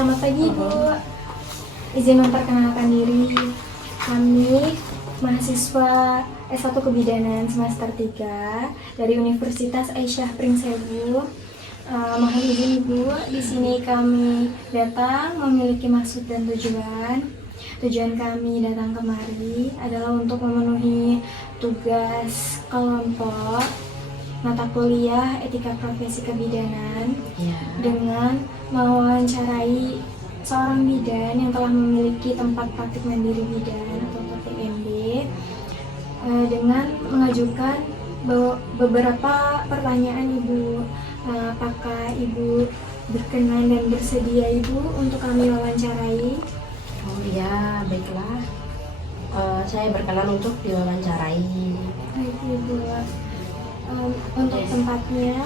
Selamat pagi Bu. Izin memperkenalkan diri. Kami mahasiswa S1 Kebidanan semester 3 dari Universitas Aisyah Pringsewu. Mohon izin Ibu, di sini kami datang memiliki maksud dan tujuan. Tujuan kami datang kemari adalah untuk memenuhi tugas kelompok mata kuliah etika profesi kebidanan dengan mewawancarai seorang bidan yang telah memiliki tempat praktik mandiri bidan atau PMB dengan mengajukan beberapa pertanyaan Ibu. Apakah Ibu berkenan dan bersedia Ibu untuk kami wawancarai? Oh iya, baiklah. Saya berkenan untuk diwawancarai. Baik Ibu. Untuk tempatnya,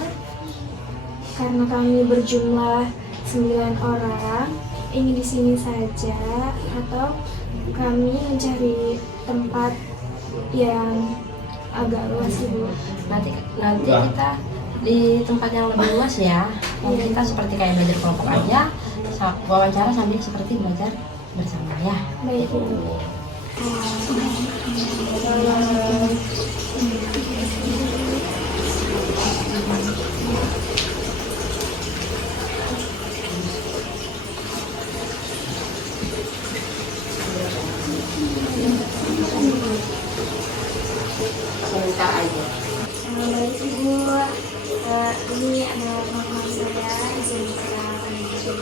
karena kami berjumlah 9 orang, ingin di sini saja atau kami mencari tempat yang agak luas Ibu? Nanti kita di tempat yang lebih luas ya. Nanti kita seperti kayak belajar kelompok aja, wawancara sambil seperti belajar bersama ya. Baik Ibu. Sebentar aja. Baik Ibu, ini ada teman saya, izin perkenalkan diri.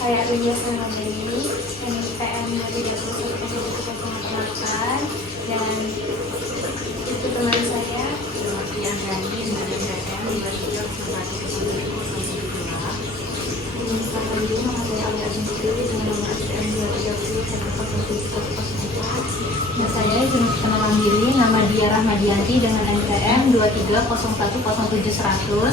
Saya Ria Sanamani, NPM 3108, dan itu teman saya Yang tadi dari NPM 23 Selamat pagi, nama saya Alia Sendiri dengan nomor SPM 230 Nah, saya izin perkenalan diri, nama Dia Rahmadianti dengan NPM 23010700.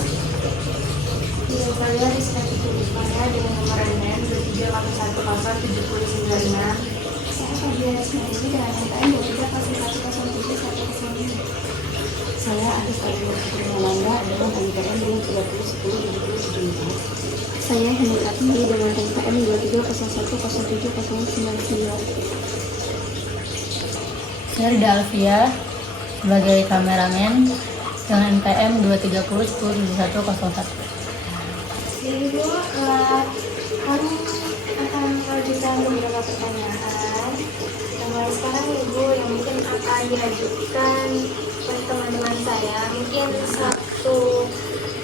Saya Rizka Fitria dengan nomor NPM 23810796. Saya Fabiana Sendiri dengan NPM 23010710. saya Arista Nanda dengan NPM 2310. Saya Hendra Tinggi dengan NPM 23010709. Saya Rida Alfia sebagai kameramen dengan NPM 230100101. Ibu, kami akan mengajukan beberapa pertanyaan. Mulai sekarang Ibu yang mungkin akan diajukan oleh teman-teman saya, mungkin satu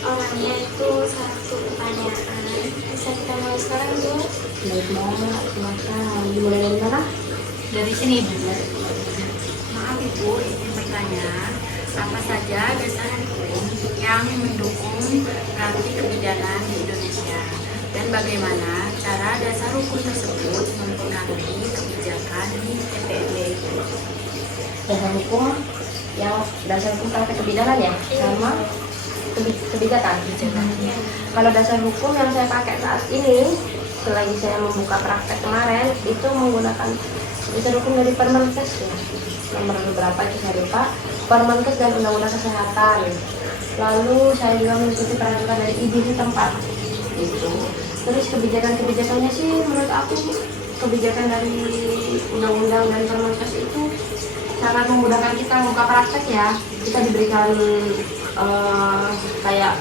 orangnya itu satu pertanyaan. Bisa kita mulai sekarang Bu? Baiklah, silakan. Dimulai dari mana? Dari sini Ibu. Maaf Ibu, izin bertanya, apa saja dasar hukum yang mendukung praktik kebidanan di Indonesia dan bagaimana cara dasar hukum tersebut mempengaruhi kebijakan di PPMB itu? Dasar hukum praktek kebidanan ya, sama kebijakan. Kalau dasar hukum yang saya pakai saat ini, selagi saya membuka praktek kemarin, itu menggunakan dasar hukum dari Permenkes ya. Nomor berapa itu saya lupa. Permenkes dan Undang-Undang Kesehatan. Lalu saya juga mengikuti peraturan dari IDI setempat. Itu. Terus kebijakannya sih menurut aku kebijakan dari Undang-Undang dan Permenkes itu sangat memudahkan kita membuka praktek ya. Kita diberikan kayak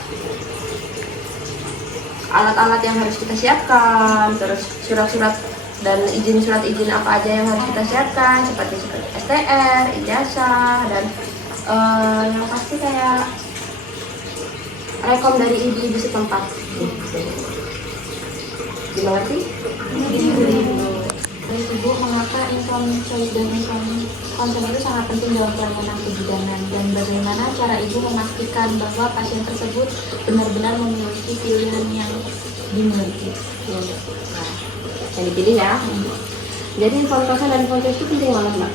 alat-alat yang harus kita siapkan, terus surat-surat dan surat izin apa aja yang harus kita siapkan, seperti STR, ijazah, dan yang pasti kayak rekom dari ibu-ibu setempat. Dimengerti? Ibu, mengapa inform choice dan inform consent itu sangat penting dalam pelayanan kebidanan, dan bagaimana cara Ibu memastikan bahwa pasien tersebut benar-benar memiliki pilihan yang dimiliki? Nah, yang dipilih ya. Jadi inform consent dan inform choice itu penting banget Mbak.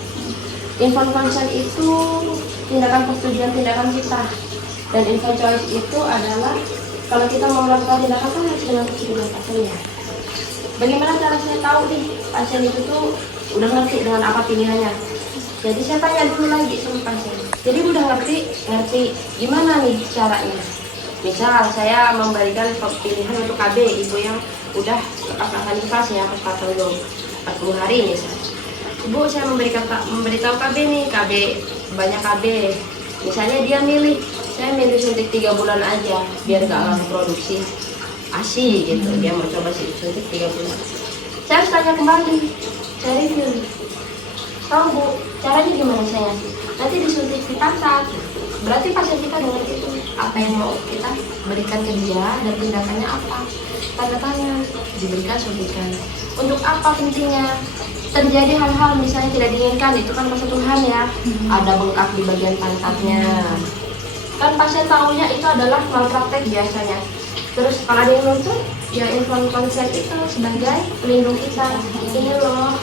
Inform consent itu tindakan persetujuan tindakan kita, dan inform choice itu adalah kalau kita mau melakukan tindakan kan harus dengan persetujuan pasiennya. Bagaimana cara saya tahu nih pasien itu tuh udah ngerti dengan apa pilihannya? Jadi saya tanya dulu lagi sama pasien. Jadi udah ngerti gimana nih caranya? Misal saya memberikan pilihan untuk KB ibu yang udah akan nifas ya pas 40 hari misalnya. Ibu saya memberitahu KB nih, KB banyak KB. Misalnya dia milih, saya milih suntik 3 bulan aja biar gak lama produksi ASI gitu. Dia mau coba sih suntik 3 bulan. Saya harus tanya kembali, saya review. Tahu Bu, caranya gimana saya? Nanti disuntik vitamin. Berarti pasien kita dengan itu apa yang mau kita berikan ke dia dan tindakannya apa? Tanda tanya, diberikan suntikan. Untuk apa pentingnya? Terjadi hal-hal misalnya tidak diinginkan, itu kan masa Tuhan ya. Ada bengkak di bagian pantatnya. Kan pasien tahunya itu adalah malpraktek biasanya. Terus kalau ada yang nuntut, ya inform konsen itu sebagai pelindung kita. Ini loh,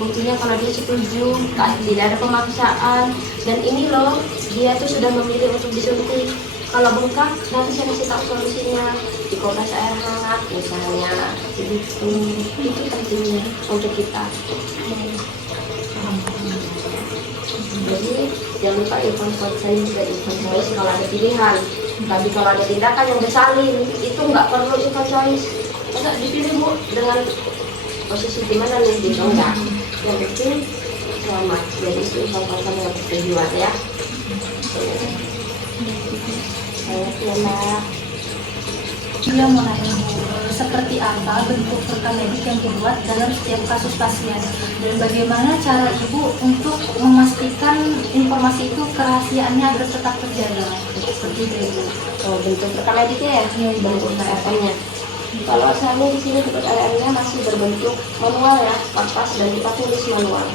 buktinya kalau dia setuju, tidak ada pemaksaan. Dan ini loh, dia tuh sudah memilih untuk disuntik. Kalau bengkak, nanti saya kasih tahu solusinya. Dikopas air hangat misalnya. Jadi itu pentingnya untuk kita. Jadi jangan lupa inform konsen juga inform choice kalau ada pilihan. Tapi kalau ada tindakan yang bersalin, itu nggak perlu inform choice. Enggak dipilih Bu dengan posisi gimana nih gitu enggak. Yang penting selamat. Jadi itu inform konsen yang bertujuan ya. Ya Mbak. Dia mau nanya seperti apa bentuk rekam medik yang dibuat dalam setiap kasus pasien dan bagaimana cara ibu untuk memastikan informasi itu kerahasiaannya agar tetap terjaga seperti itu ibu. Bentuk rekam mediknya ya, bentuk RM-nya. Kalau saya di sini bentuk RM-nya masih berbentuk manual ya, pas dan kita tulis manual.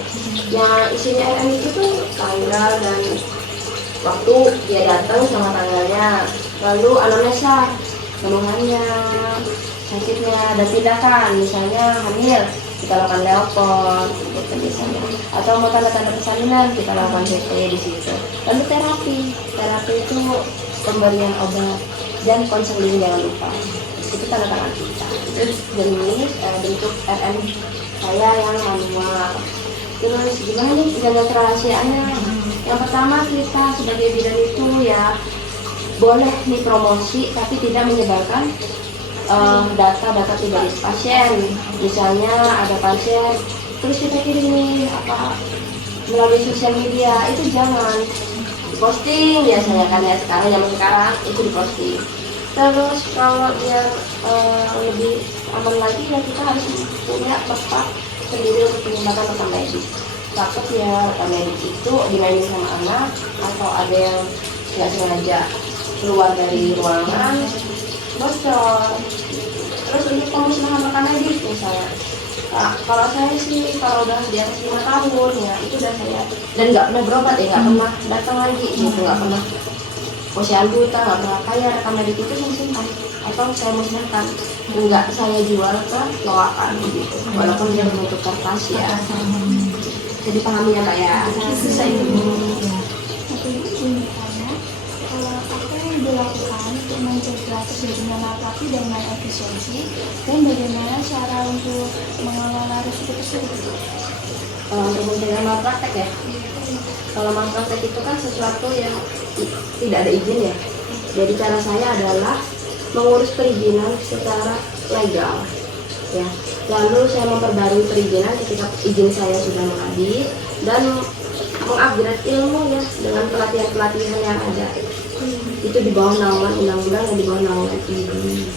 Yang isinya RM itu tuh tanggal dan waktu dia datang sama tanggalnya, lalu anamnesa, keluhannya, sakitnya, dan tindakan, misalnya hamil, kita lakukan telepon, gitu misalnya, atau mau tanda-tanda persalinan, kita lakukan CT di situ. Lalu terapi itu pemberian obat dan konseling jangan lupa, itu tanda tangan kita. Terus jenis bentuk RM saya yang manual. Terus gimana nih jaga kerahasiaannya? Yang pertama kita sebagai bidan itu ya boleh nih promosi tapi tidak menyebarkan data-data pribadi pasien. Misalnya ada pasien terus kita kirim nih melalui sosial media, itu jangan posting biasanya kan ya, zaman sekarang itu diposting. Terus kalau biar lebih aman lagi ya kita harus punya tempat sendiri untuk penyumbatan rekam medik. Takut ya rekam medik itu dimainin sama anak atau ada yang nggak sengaja keluar dari ruangan bocor. Terus untuk pemusnahan rekam medik misalnya, kalau saya sih kalau udah di atas 5 tahun ya itu udah saya dan nggak pernah berobat ya, nggak pernah datang lagi gitu, nggak pernah posyandu, nggak pernah kaya rekam medik itu saya simpan atau saya musnahkan, nggak saya jual ke loakan gitu, walaupun dia bentuk kertas ya. Jadi pahami ya Mbak ya. Itu saya kalau apa yang dilakukan untuk mencegah terjadinya malpraksi dan malefisiensi dan bagaimana cara untuk mengelola risiko tersebut? Untuk mencegah malpraktek ya. Kalau malpraktek itu kan sesuatu yang tidak ada izin ya. Jadi cara saya adalah mengurus perizinan secara legal ya. Lalu saya memperbarui perizinan ketika izin saya sudah menghabis dan mengupgrade ilmu ya dengan pelatihan-pelatihan yang ada. Itu di bawah naungan undang-undang dan di bawah naungan ini.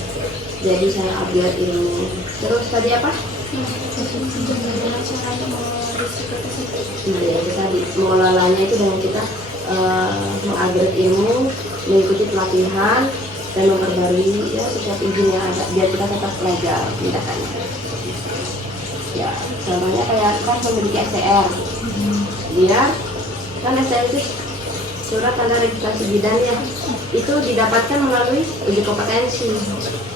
Jadi saya upgrade ilmu. Terus tadi apa? Bagaimana cara mengelola risiko tersebut? Iya, itu tadi mengelolanya itu dengan kita mengupgrade ilmu, mengikuti pelatihan dan memperbarui ya setiap izin yang ada biar kita tetap legal tindakannya. Ya, contohnya kayak kan memiliki STR, dia kan STR itu surat tanda registrasi bidan ya, itu didapatkan melalui uji kompetensi.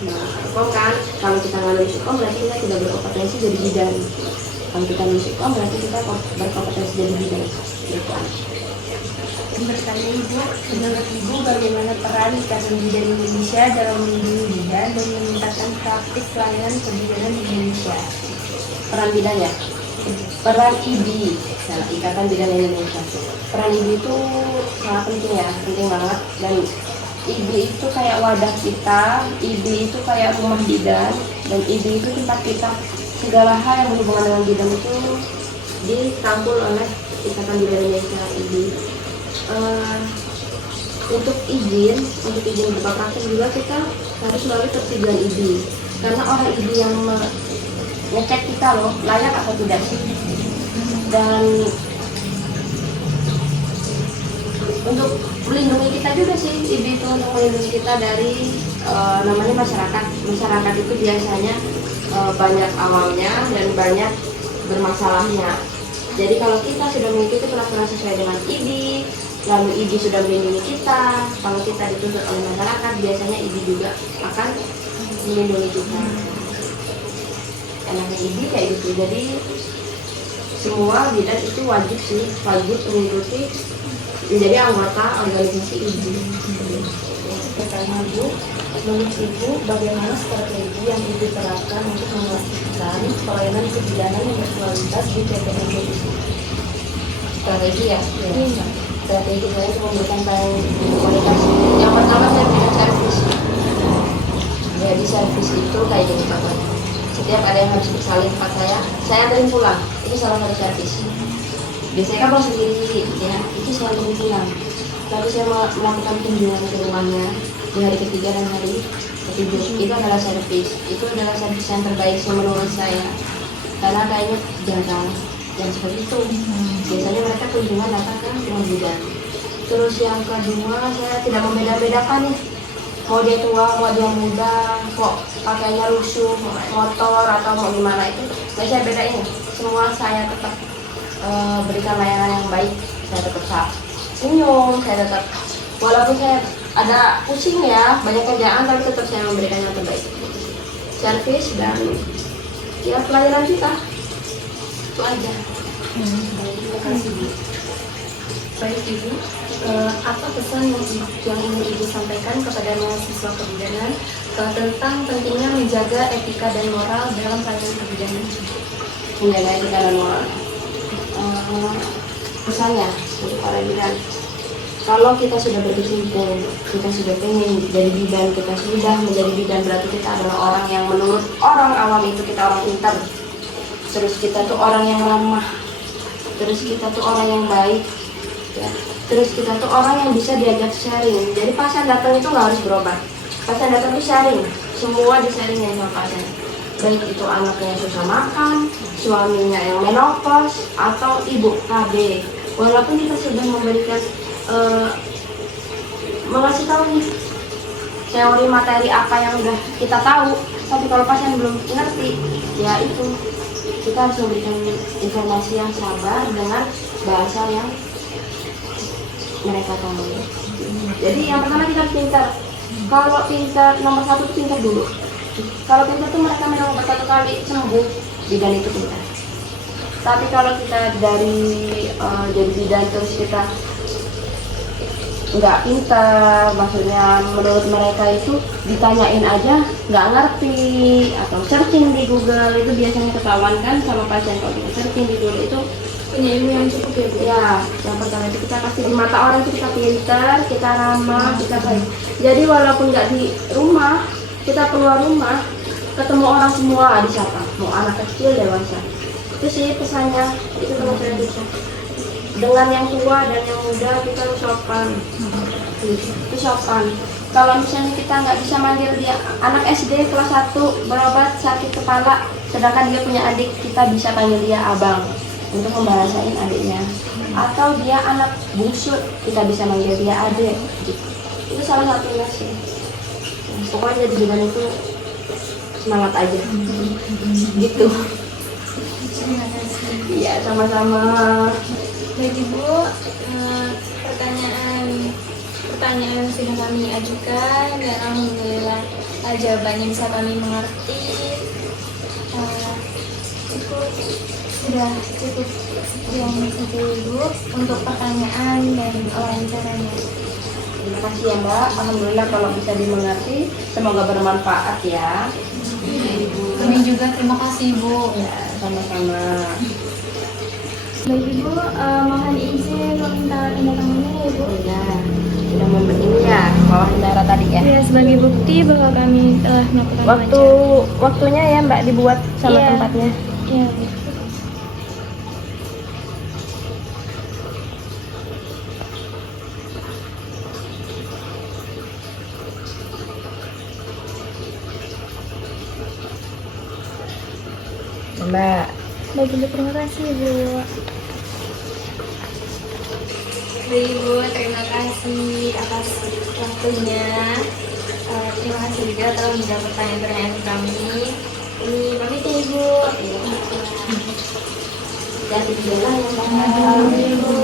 Nah, kan kalau kita nggak lulus kom berarti kita tidak berkompetensi jadi bidan. Kalau kita lulus kom berarti kita berkompetensi jadi bidan. Gitu. Bertanya Ibu, menurut Ibu bagaimana peran Ikatan Bidan Indonesia dalam melindungi bidan dan meningkatkan praktik pelayanan kebidanan di Indonesia? Peran bidan ya, peran IBI, Ikatan Bidan Indonesia. Peran IBI itu sangat penting ya, penting banget dan IBI itu kayak wadah kita, IBI itu kayak rumah bidan, dan IBI itu tempat kita segala hal yang berhubungan dengan bidan itu dirangkul oleh Ikatan Bidan Indonesia IBI. Untuk izin buka praktek juga kita harus melalui persetujuan IBI, karena orang IBI yang ngecek kita loh layak atau tidak sih. Dan untuk melindungi kita juga sih, IBI itu untuk melindungi kita dari namanya masyarakat itu biasanya banyak awalnya dan banyak bermasalahnya. Jadi kalau kita sudah mengikuti peraturan sesuai dengan IBI, lalu IBI sudah melindungi kita, kalau kita dituntut oleh masyarakat, biasanya IBI juga akan melindungi kita. Enaknya IBI kayak gitu. Jadi semua bidan itu wajib mengikuti menjadi anggota organisasi IBI. Pertama Bu, menurut Ibu bagaimana strategi yang Ibu terapkan untuk memastikan pelayanan kebidanan yang berkualitas di PPNB itu? Strategi ya? Strategi saya itu memberikan pelayanan komunikasi. Yang pertama saya berikan servis. Jadi servis itu kayak gini Pak. Setiap ada yang harus bersalin tempat saya anterin pulang. Itu salah satu servis. Biasanya kan bawa sendiri, ya itu saya anterin pulang. Lalu saya melakukan kunjungan ke rumahnya di hari ketiga dan hari ketujuh. Itu adalah servis. Itu adalah servis yang terbaik menurut saya. Karena kayaknya jarang yang seperti itu. Biasanya mereka kunjungan datang ke rumah bidan. Terus yang kedua, saya tidak membeda-bedakan nih, mau dia tua, mau dia muda, kok pakainya lusuh, motor atau mau gimana itu, nggak saya bedain. Semua saya tetap berikan layanan yang baik. Saya tetap senyum, saya tetap walaupun saya ada pusing ya, banyak kerjaan, tapi tetap saya memberikan yang terbaik. Servis dan ya pelayanan kita itu aja. Terima kasih Bu. Baik Ibu, apa pesan yang ingin Ibu sampaikan kepada mahasiswa kebidanan tentang pentingnya menjaga etika dan moral dalam pelayanan kebidanan? Menjaga etika dan moral. Pesannya untuk para bidan, kalau kita sudah berkecimpung, kita sudah pengen jadi bidan, kita sudah menjadi bidan, berarti kita adalah orang yang menurut orang awam itu kita orang pintar. Terus kita tuh orang yang ramah, terus kita tuh orang yang baik, ya. Terus kita tuh orang yang bisa diajak sharing. Jadi pasien datang itu nggak harus berobat, pasien datang itu sharing, semua di-sharingin sama pasien. Baik itu anaknya yang susah makan, suaminya yang menopause, atau ibu KB. Walaupun kita sudah memberikan mengasih tahu nih teori materi apa yang udah kita tahu, tapi kalau pasien belum ngerti, ya itu kita harus memberikan informasi yang sabar dengan bahasa yang mereka tahu. Jadi yang pertama kita harus pintar. Kalau pintar, nomor satu itu pintar dulu. Kalau pintar tuh mereka minum obat 1 kali sembuh, bidan itu pintar. Tapi kalau kita dari jadi bidan terus kita nggak pintar, maksudnya menurut mereka itu ditanyain aja nggak ngerti atau searching di Google, itu biasanya ketahuan kan sama pasien. Kalau kita searching di Google itu punya ilmu yang cukup ya Bu? Ya, yang pertama itu kita kasih di mata orang itu kita pintar, kita ramah, kita baik. Jadi walaupun nggak di rumah, kita keluar rumah ketemu orang semua disapa, mau anak kecil dewasa. Itu sih pesannya, itu kalau saya bisa. Dengan yang tua dan yang muda kita harus sopan. Itu sopan. Kalau misalnya kita nggak bisa manggil dia anak SD kelas 1 berobat sakit kepala, sedangkan dia punya adik, kita bisa panggil dia abang untuk membahasain adiknya. Atau dia anak bungsu, kita bisa manggil dia adik. Itu salah satunya sih. Pokoknya jadi bidan itu semangat aja. Gitu. Iya, sama-sama. Baik Ibu, pertanyaan yang sudah kami ajukan dan alhamdulillah jawabannya bisa kami mengerti. Itu sudah cukup yang itu Ibu untuk pertanyaan dan wawancaranya. Terima kasih ya Mbak, alhamdulillah kalau bisa dimengerti, semoga bermanfaat ya. Kami juga terima kasih Bu. Ya, sama-sama. Baik Ibu, mohon izin meminta tanda tangannya ya Ibu. Ya, sudah memberi ini ya, bawahin darah tadi ya. Ya, sebagai bukti bahwa kami telah melakukan Waktunya ya Mbak dibuat sama Iya. tempatnya. Iya, Bu. Mbak. Baik Ibu, terima kasih Ibu. Baik Ibu, terima kasih atas waktunya. Terima kasih juga telah menjawab pertanyaan-pertanyaan kami. Ini pamit ya Ibu. Jadi jalan ya Mbak. Terima kasih Ibu.